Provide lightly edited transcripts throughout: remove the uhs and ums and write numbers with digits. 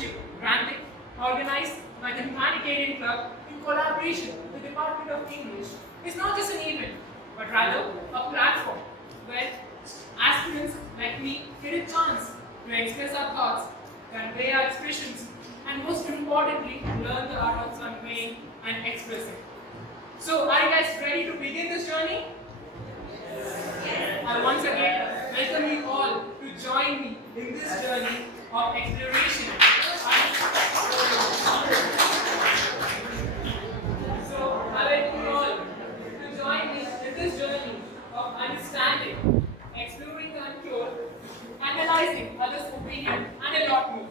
Oratio Grande, organized by the Humanitarian Club in collaboration with the Department of English, is not just an event, but rather a platform where aspirants like me get a chance to express our thoughts, convey our expressions, and most importantly, learn the art of conveying and expressing. So, are you guys ready to begin this journey? I once again welcome you all to join me in this journey of exploration. So, I welcome you all to join me in this journey of understanding, exploring the untold, analyzing others' opinion, and a lot more.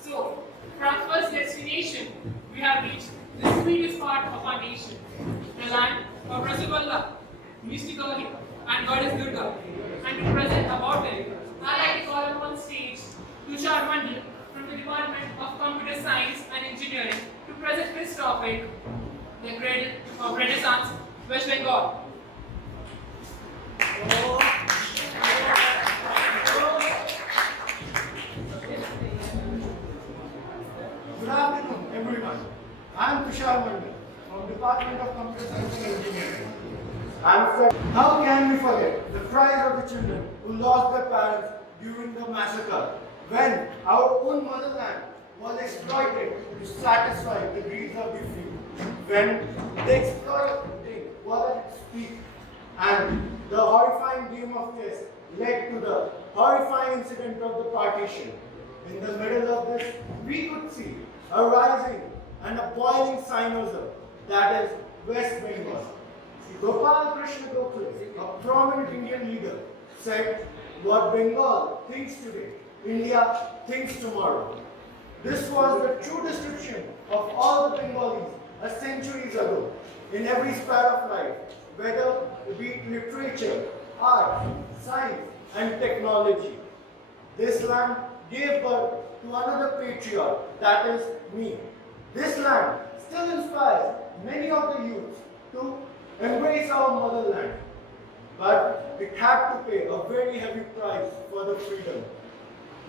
So, from first destination, we have reached the sweetest part of our nation, the land of Rasagullah, Mystically, and Goddess Durga. And to present about it, I like to call upon stage Tushar from the Department of Computer Science and Engineering to present this topic, the cradle of Renaissance, West Bengal. Good afternoon, everyone. I am Tushar from Department of Computer Science and Engineering. How can we forget the cries of the children who lost their parents during the massacre when our own motherland was exploited to satisfy the greeds of the few, when the exploiting was at its peak and the horrifying game of chess led to the horrifying incident of the partition. In the middle of this, we could see a rising and a boiling cynosure, that is West Bengal. Gopal Krishna Gokhale, a prominent Indian leader, said, "What Bengal thinks today, India thinks tomorrow." This was the true description of all the Bengalis a centuries ago in every sphere of life, whether it be literature, art, science, and technology. This land gave birth to another patriot, that is me. This land still inspires many of the youths to embrace our motherland, but it had to pay a very heavy price for the freedom.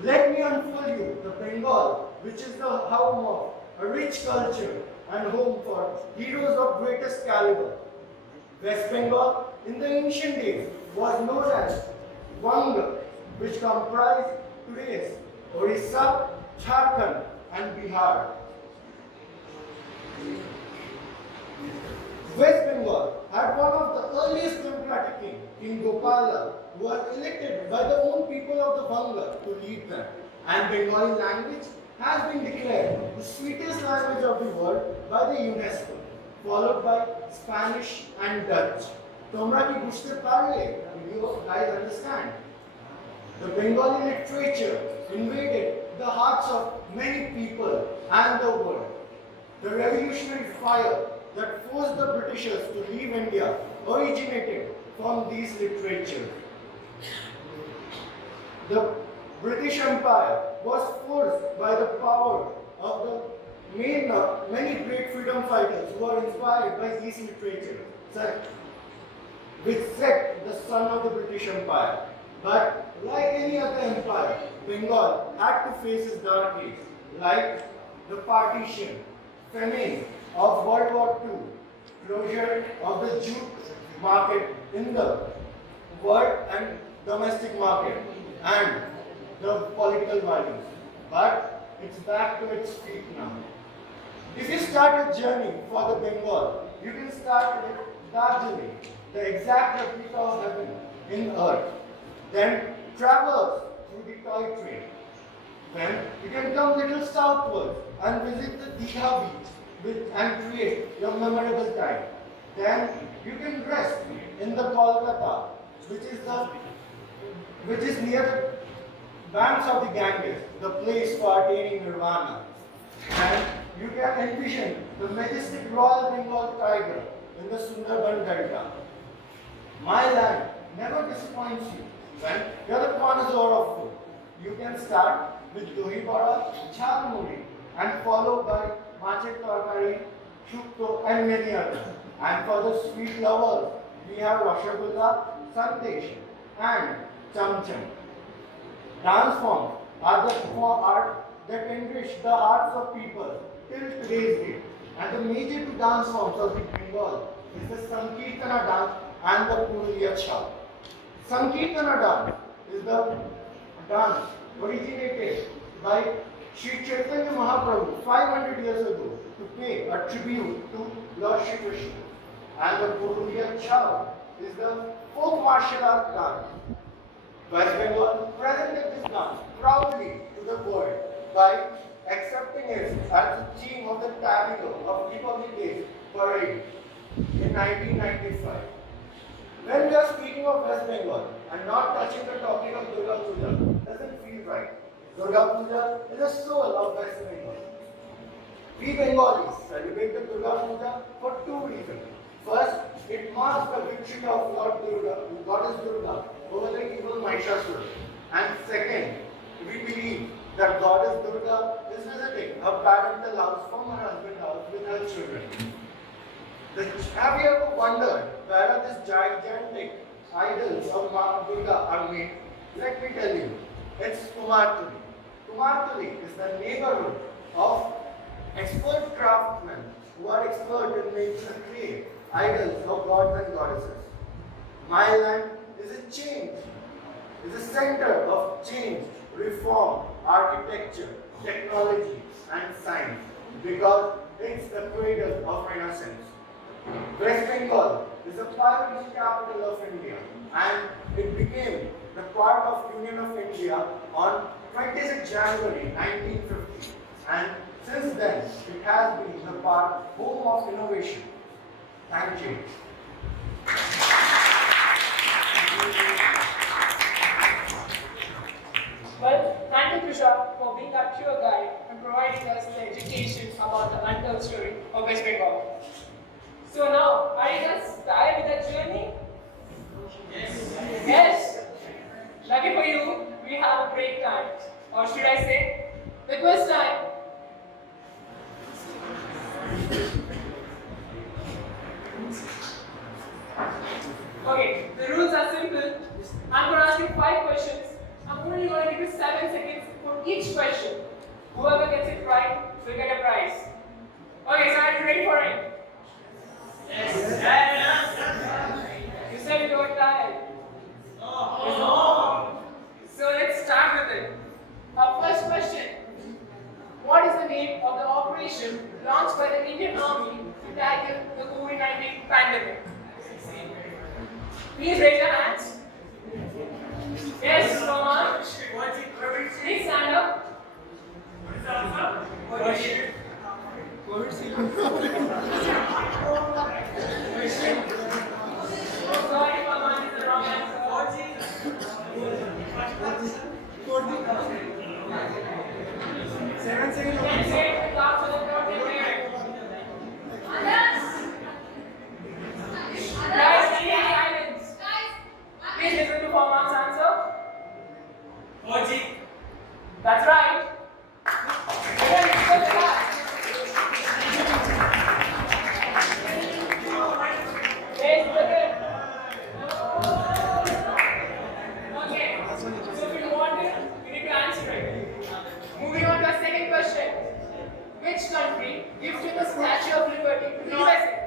Let me unfold you the Bengal, which is the home of a rich culture and home for heroes of greatest caliber. West Bengal in the ancient days was known as Vanga, which comprised today's Orissa, Jharkhand, and Bihar. West Bengal had one of the earliest democratic kings, King Gopala, who was elected by the own people of the Vanga to lead them. And Bengali language has been declared the sweetest language of the world by the UNESCO, followed by Spanish and Dutch. Tomra ki bushte parle, you guys understand? The Bengali literature invaded the hearts of many people and the world. The revolutionary fire that forced the Britishers to leave India originated from these literature. The British Empire was forced by the power of the many great freedom fighters who were inspired by these literature, which set the sun of the British Empire. But like any other empire, Bengal had to face its dark days, like the partition, famine of World War II, closure of the jute market in the world and domestic market, and the political violence. But it's back to its feet now. If you start a journey for the Bengal, you can start with Darjeeling, the exact replica of heaven in earth. Then traverse through the toy train. Then you can come little southwards and visit the Digha beach and create your memorable time. Then you can rest in the Kolkata, which is near the banks of the Ganges, the place for attaining nirvana. And you can envision the majestic Royal Bengal tiger in the Sundarban Delta. My land never disappoints you when you are the connoisseur of food. You can start with dohi bada, chhal muri, and followed by machek tarkari, shukto, and many others. And for the sweet lovers, we have rasgulla, sandesh, and cham cham. Dance forms are the art that enrich the hearts of people till today's date. And the major two dance forms of the Bengal is the Sankirtana dance and the Purulia Chau. Sankirtana dance is the dance originated by Sri Chaitanya Mahaprabhu 500 years ago to pay a tribute to Lord Shri Krishna. And the Purulia Chau is the folk martial art dance. West Bengal presented this dance proudly to the world by accepting it as the theme of the tableau of Republic Day parade in 1995. When we are speaking of West Bengal and not touching the topic of Durga Puja, doesn't feel right. Durga Puja is the soul of West Bengal. We Bengalis celebrate the Durga Puja for two reasons. First, it marks the victory of Lord Durga, Goddess Durga, over the evil Mahishasura. And second, we believe that Goddess Durga is visiting her parental house from her husband's house with her children. Have you ever wondered where are these gigantic idols of Ma Durga are made? Let me tell you, it's Kumartuli. Kumartuli is the neighborhood of expert craftsmen who are expert in making the clay idols of gods and goddesses. My land is a change, is a center of change, reform, architecture, technology, and science because it's the cradle of Renaissance. West Bengal is the pioneer capital of India and it became the part of Union of India on 26 January 1950 and since then it has been the home of innovation. Thank you. Well, thank you, Tushar, for being our tour guide and providing us the education about the untold story of West Bengal. So now, are you guys tired with the journey? Yes. Yes? Lucky for you, we have a break time. Or should I say, the quiz time. Okay, the rules are simple. I'm going to ask you 5 questions. I'm only going to give you 7 seconds for each question. Whoever gets it right will get a prize. Okay, so are you ready for it? Yes. You said you were tired. No. So let's start with it. Our first question. What is the name of the operation launched by the Indian Army to tackle the COVID-19 pandemic? Please raise your hands. Yes, come on. Please stand up. What is the answer? Sorry, Mama, it's the wrong answer. Can you say it without the third there? Guys, stay silence. Please listen to Farman's answer. That's right. Very good class. Yes, good. Okay, so if you want it, you need to answer it. Moving on to our second question. Which country gifted the Statue of Liberty to the USA?